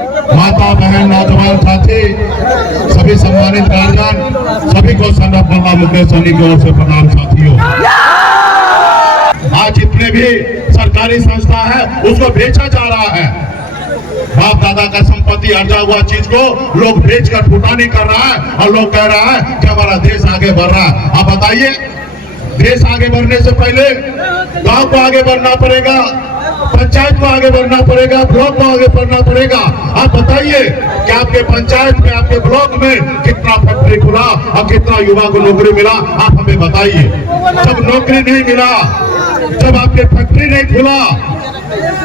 माता बहन नौजवान साथी सभी सम्मानित गार्जियन सभी को संरक्षण मल्ला मुकेश सहनी की ओर से प्रणाम साथियों। आज जितने भी सरकारी संस्था है उसको बेचा जा रहा है। बाप दादा का संपत्ति अर्जा हुआ चीज को लोग बेचकर फुटानी कर रहा है और लोग कह रहा है कि हमारा देश आगे बढ़ रहा है। आप बताइए, देश आगे बढ़ने से पहले गांव को आगे बढ़ना पड़ेगा, पंचायत को आगे बढ़ना पड़ेगा, ब्लॉक को आगे बढ़ना पड़ेगा। आप बताइए कि आपके पंचायत में, आपके ब्लॉक में कितना फैक्ट्री खुला और कितना युवा को नौकरी मिला, आप हमें बताइए। जब नौकरी नहीं मिला, जब आपके फैक्ट्री नहीं खुला,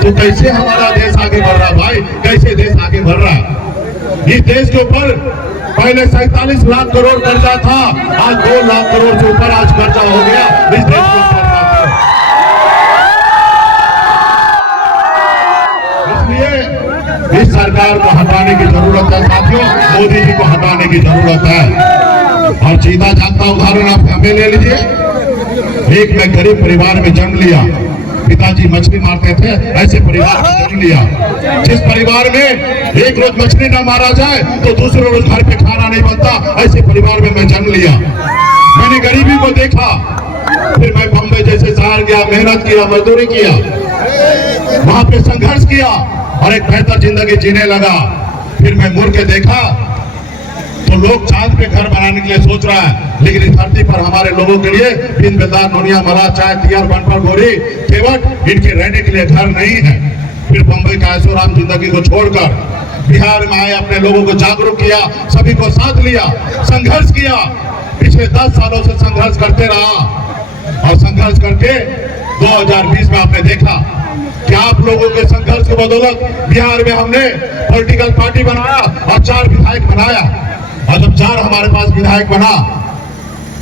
तो कैसे हमारा देश आगे बढ़ रहा है भाई? कैसे देश आगे बढ़ रहा है? इस देश के ऊपर पहले 47 लाख करोड़ कर्जा था, आज 2 लाख करोड़ से ऊपर आज कर्जा हो गया इस देश के ऊपर। इसलिए इस सरकार को हटाने की जरूरत है साथियों, मोदी जी को हटाने की जरूरत है। और सीधा जाता उदाहरण आप हमें ले लीजिए। एक मैं गरीब परिवार में जन्म लिया, पिताजी मछली मारते थे, ऐसे परिवार में जन्म लिया। जिस परिवार में एक रोज मछली ना मारा जाए तो दूसरे रोज घर पे खाना नहीं बनता, ऐसे परिवार में मैं जन्म लिया। मैंने गरीबी को देखा, फिर मैं बम्बई जैसे शहर गया, मेहनत किया, मजदूरी किया, वहां पे संघर्ष किया और एक बेहतर जिंदगी जीने लगा। फिर मैं मुड़ के देखा तो लोग चांद पे घर बनाने के लिए सोच रहा है, लेकिन इस धरती पर हमारे लोगों के लिए बिन बेदार नोनिया मला चाय तियार बनपर गोरी केवट इनके रहने के लिए घर नहीं है। फिर बंबई का ऐशोआराम जिंदगी को छोड़कर बिहार में आए, अपने लोगों को जागरूक किया, सभी को साथ लिया, संघर्ष किया। पिछले 10 सालों से संघर्ष करते रहा और संघर्ष करके 2020 में आपने देखा कि आप लोगों के संघर्ष की बदौलत बिहार में हमने पॉलिटिकल पार्टी बनाया और 4 विधायक बनाया। और जब 4 हमारे पास विधायक बना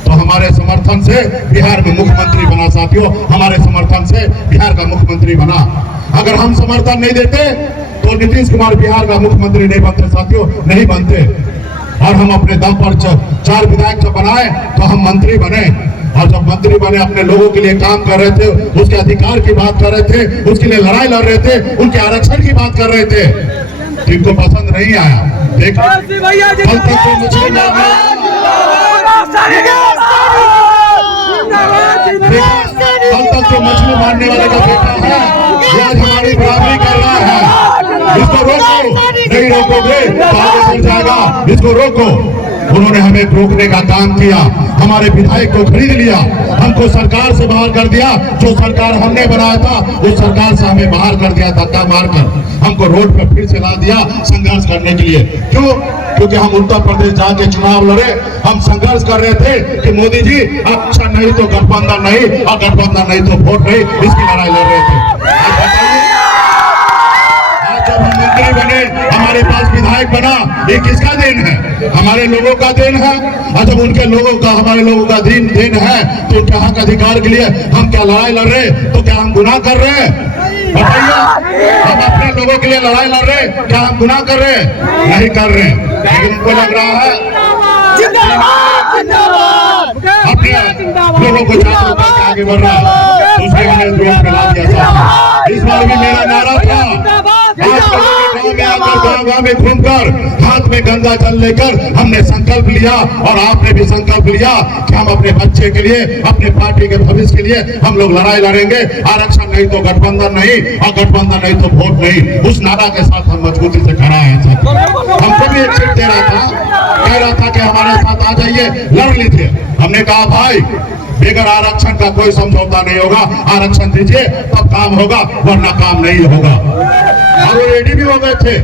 तो हमारे समर्थन से बिहार में मुख्यमंत्री बना साथियों, हमारे समर्थन से बिहार का मुख्यमंत्री बना। अगर हम समर्थन नहीं देते तो नीतीश कुमार बिहार का मुख्यमंत्री नहीं बनते साथियों, नहीं बनते। और हम अपने दम पर 4 विधायक जब बनाए तो हम मंत्री बने, और जब मंत्री बने अपने लोगों के लिए काम कर रहे थे, उसके अधिकार की बात कर रहे थे, उसके लिए लड़ाई लड़ रहे थे, उनके आरक्षण की बात कर रहे थे। जिनको पसंद नहीं आया, देखो कल तक तो मछली मारने वाले का बेटा है, ये आज हमारी बराबरी कर रहा है। इसको रोको, नहीं रोकोगे तो आगे बढ़ जाएगा, इसको रोको। उन्होंने हमें रोकने का काम किया, हमारे विधायक को खरीद लिया, हमको सरकार से बाहर कर दिया। जो सरकार हमने बनाया था उस सरकार से हमें बाहर कर दिया, धक्का मारकर हमको रोड पर फिर से ला दिया संघर्ष करने के लिए। क्यों? क्योंकि हम उत्तर प्रदेश जाके चुनाव लड़े, हम संघर्ष कर रहे थे कि मोदी जी अच्छा नहीं तो गठबंधन नहीं, और गठबंधन नहीं तो वोट नहीं, इसकी लड़ाई लड़ रहे थे। जब हम मंत्री बने, हमारे पास विधायक बना, ये किसका देन है? हमारे लोगों का देन है। और जब उनके लोगों का, हमारे लोगों का देन है तो उनके हक अधिकार के लिए हम क्या लड़ाई लड़ रहे? तो क्या हम गुनाह कर रहे हैं? बताइए, हम अपने लोगों के लिए लड़ाई लड़ रहे, क्या हम गुनाह कर रहे? नहीं कर रहे। लेकिन उनको लग रहा है अपने लोगों को जागरूक करके आगे बढ़ रहा है, दूसरे हमें द्रोह फैला दिया। इस बार भी मेरा नारा था, गाँव में घूमकर हाथ में गंगा जल लेकर हमने संकल्प लिया, और आपने भी संकल्प लिया कि हम अपने बच्चे के लिए, अपने पार्टी के भविष्य के लिए हम लोग लड़ाई लड़ेंगे। आरक्षण नहीं तो गठबंधन नहीं, और गठबंधन नहीं तो वोट नहीं। उस नारा के साथ हम मजबूती से खड़ा है। हमको भी एक सीट दे रहा था, कह रहा था कि हमारे साथ आ जाइए, लड़ लीजिए। हमने कहा भाई बेगर आरक्षण का कोई समझौता नहीं होगा, आरक्षण दीजिए तब काम होगा, वरना काम नहीं होगा। और वो रेडी भी हो गए थे।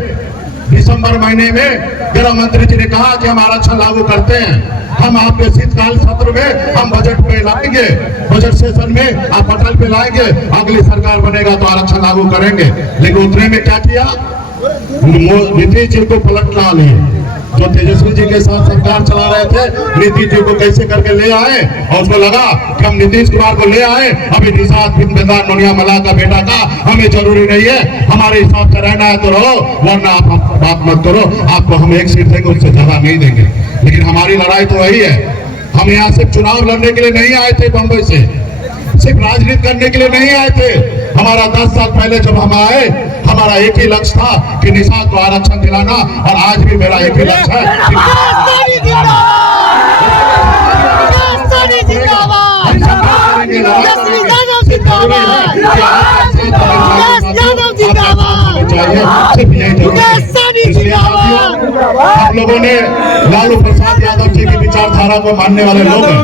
दिसंबर महीने में गृह मंत्री जी ने कहा कि हम आरक्षण लागू करते हैं, हम आपके शीतकाल सत्र में हम बजट पे लाएंगे, बजट सेशन में आप पटल पे लाएंगे, अगली सरकार बनेगा तो आरक्षण लागू करेंगे। लेकिन उतने में क्या किया? नीतीश जी को पलट ला लिए। जो तेजस्वी जी के साथ सरकार चला रहे थे, नीतीश जी को कैसे करके ले आए, और उसको लगा कि हम नीतीश कुमार को ले आए, अभी निषाद बिन बेदार नोनिया मला का बेटा का हमें जरूरी नहीं है, हमारे हिसाब से रहना है तो रहो, वरना आप बात मत करो, आपको हम 1 सीट देंगे, उससे ज्यादा नहीं देंगे। लेकिन हमारी लड़ाई तो वही है। हम यहाँ सिर्फ चुनाव लड़ने के लिए नहीं आए थे बम्बई से, सिर्फ राजनीति करने के लिए नहीं आए थे, हमारा 10 साल पहले जब हम आए, हमारा एक ही लक्ष्य था कि निषाद को आरक्षण दिलाना, और आज भी मेरा एक ही लक्ष्य है। हम लोगों ने लालू प्रसाद यादव जी की विचारधारा को मानने वाले लोग हैं।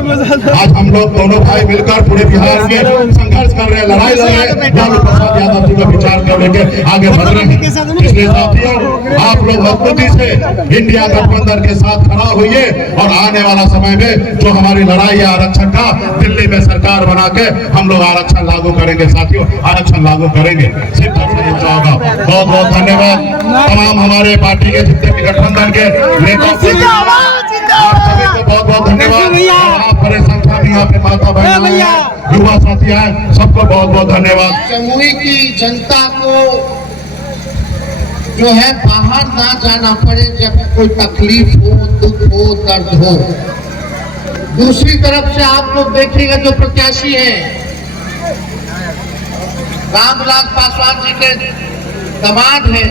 आज हम लोग दोनों भाई मिलकर पूरे बिहार में संघर्ष कर रहे हैं, लड़ाई लड़ रहे हैं, लालू प्रसाद यादव जी का विचार कर लेके आगे बढ़ रहे हैं। इसलिए साथियों, आप लोग मजबूती से इंडिया गठबंधन के साथ खड़ा होइए, और आने वाला समय में जो हमारी लड़ाई है आरक्षण का, दिल्ली में सरकार बना के हम लोग आरक्षण लागू करेंगे। साथियों, आरक्षण लागू करेंगे। बहुत बहुत धन्यवाद तमाम हमारे पार्टी के जितने भी गठबंधन के नेताओं को, बहुत बहुत धन्यवाद। आप बड़े संख्या में यहाँ पे माता बहन युवा साथी आए, सबको बहुत बहुत धन्यवाद। जमुई की जनता को जो है बाहर ना जाना पड़े जब कोई तकलीफ हो, दुख हो, दर्द हो। दूसरी तरफ से आप लोग देखिएगा जो प्रत्याशी हैं, रामविलास पासवान जी के दामाद हैं,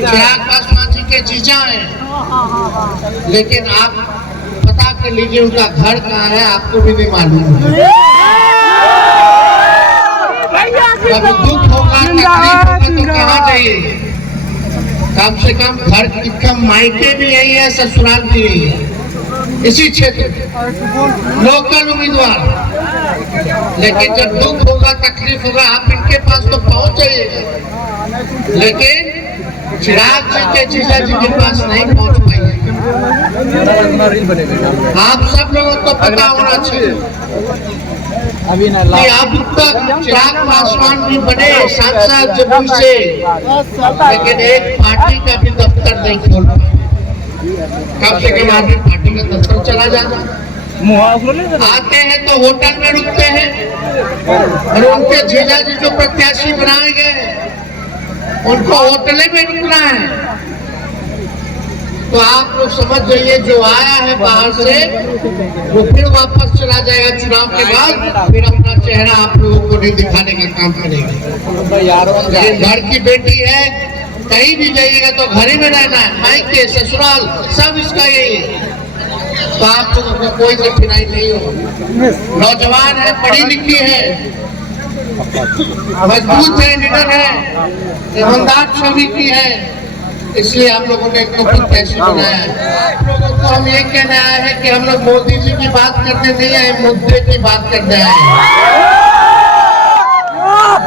चिराग पासवान जी के जीजा हैं, लेकिन आप पता कर लीजिए उनका घर कहाँ है, आपको भी नहीं मालूम है। जब दुख होगा, तकलीफ होगा तो कहाँ जाइए? कम से कम घर की मायके भी यही है, ससुराल भी यही है, इसी क्षेत्र में लोकल उम्मीदवार। लेकिन जब दुख होगा, तकलीफ होगा, आप इनके पास तो पहुंच जाइए, लेकिन चिराग जी के जीजा जी के पास नहीं पहुंच पाइए। आप सब लोगों को पता होना चाहिए कि अब तक चिराग पासवान भी बने सांसद जमुई से, लेकिन एक पार्टी का भी दफ्तर नहीं खोल पाए। कम से कम आदमी पार्टी का दफ्तर चला जाता, आते हैं तो होटल में रुकते हैं, और उनके जीजा जी जो प्रत्याशी बनाए गए उनको होटल में रुकना है। तो आप लोग समझ जाइए, जो आया है बाहर से वो फिर वापस चला जाएगा चुनाव के बाद, फिर अपना चेहरा आप लोगों को नहीं दिखाने का काम करेगा। घर की बेटी है, कहीं भी जाइएगा तो घर ही में रहना है, मायके ससुराल सब इसका यही है। तो आप लोगों को कोई कठिनाई नहीं हो। नौजवान है, पढ़ी लिखी है, मजबूत है, निडर है, ईमानदार छवि की है, इसलिए आप लोगों ने एक प्रत्याशी बनाया है। आप लोगों को हम ये कहना है कि हम लोग मोदी जी की बात करने नहीं आए, मुद्दे की बात करने आए हैं।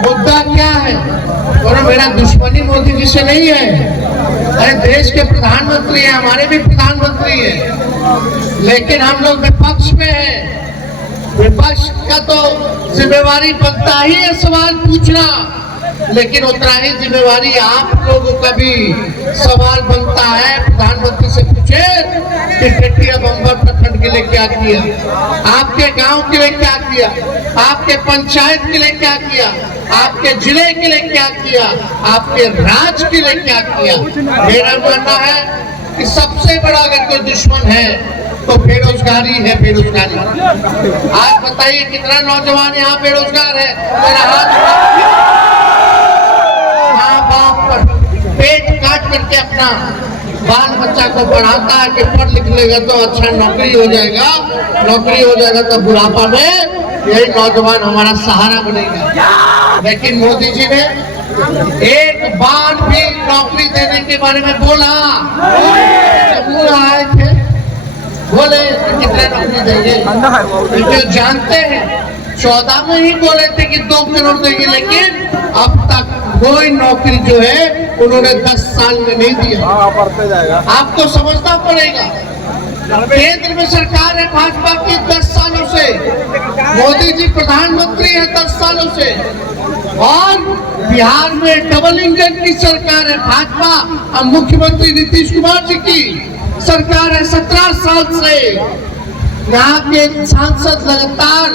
मुद्दा क्या है? और मेरा दुश्मनी मोदी जी से नहीं है, अरे देश के प्रधानमंत्री हैं, हमारे भी प्रधानमंत्री हैं, लेकिन हम लोग विपक्ष में हैं। विपक्ष का तो जिम्मेवारी बनता ही है सवाल पूछना, लेकिन उतना ही जिम्मेवारी आप लोगों का भी सवाल बनता है। प्रधानमंत्री से पूछे कि टेटिया बम्बर प्रखंड के लिए क्या किया, आपके गांव के लिए क्या किया, आपके पंचायत के लिए क्या किया, आपके जिले के लिए क्या किया, आपके राज्य के लिए क्या किया। मेरा मानना है कि सबसे बड़ा अगर कोई दुश्मन है तो बेरोजगारी है, बेरोजगारी। आज बताइए कितना नौजवान यहाँ बेरोजगार है? मेरा हाथ पेट काट करके अपना बाल बच्चा को पढ़ाता है कि पढ़ लिख लेगा तो अच्छा नौकरी हो जाएगा, नौकरी हो जाएगा तो बुढ़ापा में यही नौजवान हमारा सहारा बनेगा। लेकिन मोदी जी ने एक बार भी नौकरी देने के बारे में बोला, जब आए थे बोले कितना नौकरी देंगे, क्योंकि जानते हैं 14 में ही बोले थे कि 2 करोड़ देंगे, लेकिन अब तक कोई नौकरी जो है उन्होंने 10 साल में नहीं दिया। आपको समझना पड़ेगा, केंद्र में सरकार है भाजपा की 10 सालों से, मोदी जी प्रधानमंत्री है 10 सालों से, और बिहार में डबल इंजन की सरकार है भाजपा। अब मुख्यमंत्री नीतीश कुमार जी की सरकार है 17 साल से। यहाँ के सांसद लगातार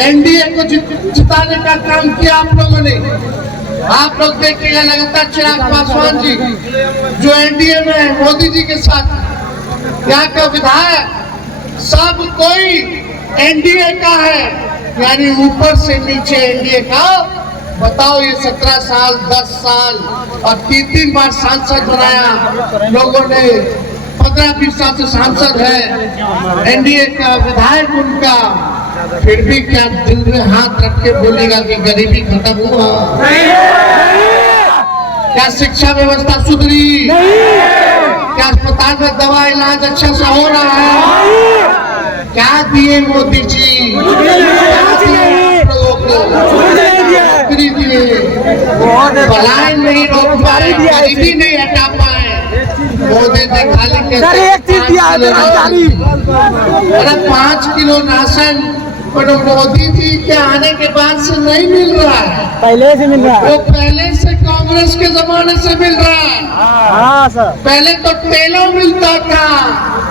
एनडीए को जिताने का काम किया आप लोगों ने। आप लोग देखिएगा लगातार चिराग पासवान जी जो एनडीए में है मोदी जी के साथ, यहाँ का विधायक सब कोई एनडीए का है, यानी ऊपर से नीचे एनडीए का बताओ ये 17 साल 10 साल और 3 बार सांसद बनाया लोगों ने, 15-20 साल से सांसद है, एनडीए का विधायक उनका, फिर भी क्या दिल में हाथ रख के बोलेगा कि गरीबी खत्म हुआ? क्या शिक्षा व्यवस्था सुधरी? क्या अस्पताल में दवा इलाज अच्छा से हो रहा है? क्या दिए मोदी जी? क्या दिए आप लोगों को? नौकरी दिए, पलायन नहीं रोक पाए, गरीबी नहीं हटा पाए। मोदी ने खाली अरे 5 किलो राशन मोदी जी के आने के बाद से नहीं मिल रहा है, पहले से मिल रहा है। वो पहले से कांग्रेस के जमाने से मिल रहा है। हाँ सर, पहले तो तेलों मिलता था,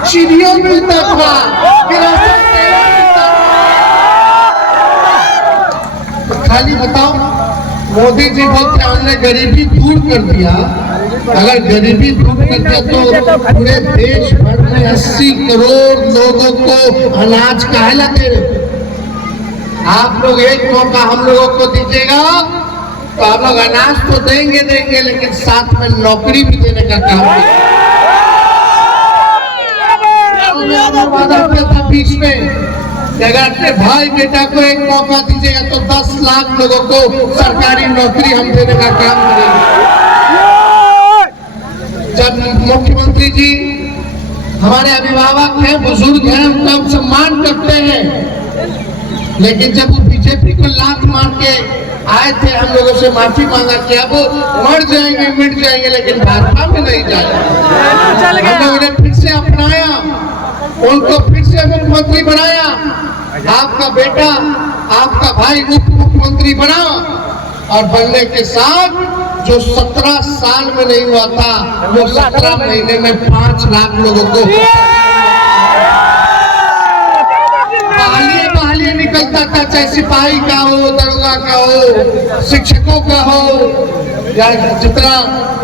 चीनियों मिलता था, किरासन तेलों मिलता था। खाली बताओ, मोदी जी बोलते हमने गरीबी दूर कर दिया। अगर गरीबी दूर कर दिया तो पूरे देश भर में 80 करोड़ लोगों को अनाज काहे दे रहे? आप लोग एक मौका हम लोगों को दीजिएगा तो आप लोग अनाज तो देंगे, लेकिन साथ में नौकरी भी देने का काम था बीच में। अगर अपने भाई बेटा को एक मौका दीजिएगा तो 10 लाख लोगों को सरकारी नौकरी हम देने का काम करेंगे। जब मुख्यमंत्री जी हमारे अभिभावक हैं, बुजुर्ग हैं, उनका हम सम्मान करते हैं, लेकिन जब वो बीजेपी को लात मार के आए थे, हम लोगों से माफी मांगा कि अब वो मर जाएंगे मिट जाएंगे लेकिन भाजपा में नहीं जाएंगे। हम लोगों ने फिर से अपनाया, उनको फिर से मुख्यमंत्री बनाया। आपका बेटा, आपका भाई उप मुख्यमंत्री बना और बनने के साथ जो 17 साल में नहीं हुआ था, वो 17 महीने में 5 लाख लोगों को बहालिए निकलता था, चाहे सिपाही का हो, दरोगा का हो, शिक्षकों का हो, या जितना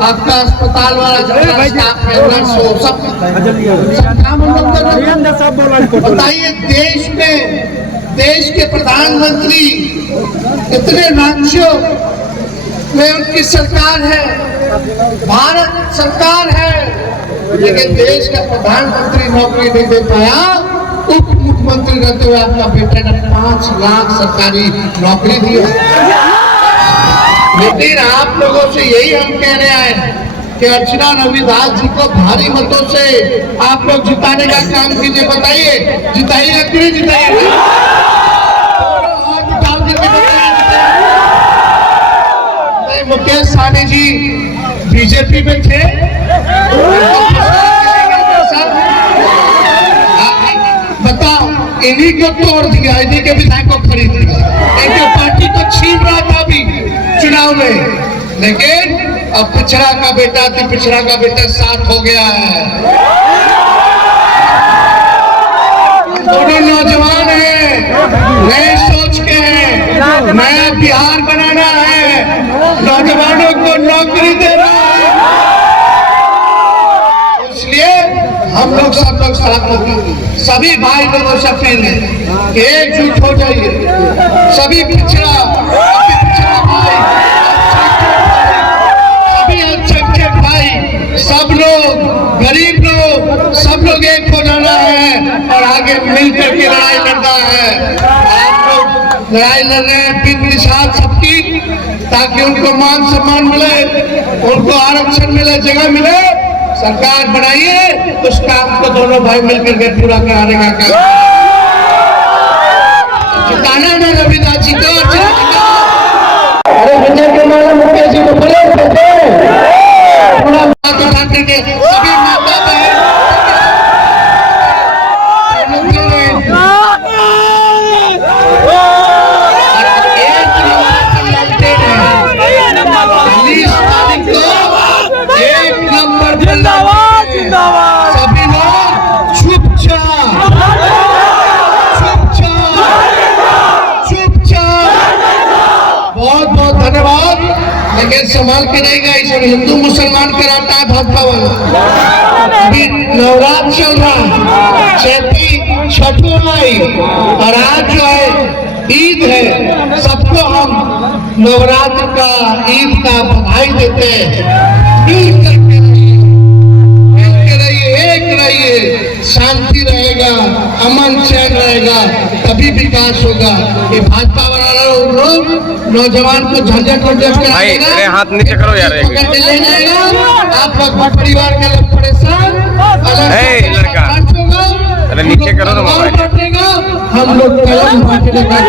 आपका अस्पताल वाला जितना स्टाफ है, नर्स हो, सब काम हम लोग कर। बताइए, देश के प्रधानमंत्री इतने राज्यों में उनकी सरकार है, भारत सरकार है, लेकिन देश का प्रधानमंत्री नौकरी नहीं दे पाया। उप मुख्यमंत्री रहते हुए आपका बेटे ने 5 लाख सरकारी नौकरी दी है। लेकिन आप लोगों से यही हम कहने आए कि अर्चना रविदास जी को भारी मतों से आप लोग जिताने का काम कीजिए। बताइए, जिताइए कि नहीं जिताइए? मुकेश सहनी जी बीजेपी में थे, बताओ, इन्हीं को तोड़ दिया, इन्हीं के विधायक को खरीद दिया, इनके पार्टी को छीन रहा था अभी चुनाव में, लेकिन अब पिछड़ा का बेटा थी, पिछड़ा का बेटा साथ हो गया है। दोनों नौजवान हैं, नए सोच के हैं, नया बिहार बनाना है, नौजवानों को नौकरी देना है। इसलिए हम लोग सब लोग साथ होंगे, सभी भाई लोगों से अपील है कि एकजुट हो जाइए। सभी पिछड़ा भाई, सभी अल्पसंख्यक भाई, सब लोग, गरीब लोग, सब लोग एक हो जाना है और आगे मिलकर के लड़ाई लड़ना है। आप लोग लड़ाई लड़ रहे हैं पीपली साथ सबकी, ताकि उनको मान सम्मान मिले, उनको आरक्षण मिले, जगह मिले। सरकार बनाइए, उस काम को दोनों भाई मिलकर के पूरा कराने का काम। जिताना ना रविदास जी को, अरे विजय के माला मुकेश जी को बोले पूरा बात उठा करके सभी माता बहन सभी लोग चुपचाप बहुत बहुत धन्यवाद। लेकिन संभाल के रहेगा, इस हिंदू मुसलमान कराता है भाजपा वाला। अभी नवरात्र चल रहा है, चैती छठू आई और आज जो है ईद है, सबको हम नवरात्र का, ईद का बधाई देते हैं। मिल के रहिए, एक रहिए, शांति रहेगा, अमन चैन रहेगा, तभी विकास होगा। ये भाजपा वाला लोग नौजवान को झंझट भाई अरे हाथ नीचे करो यार एक पकड़ के ले जाएगा। आप लोग परिवार के लोग परेशान, ए, लड़का। खर्च होगा, अरे नीचे करो ना मोबाइल। बांटेगा, हम लोग कलम बांटने का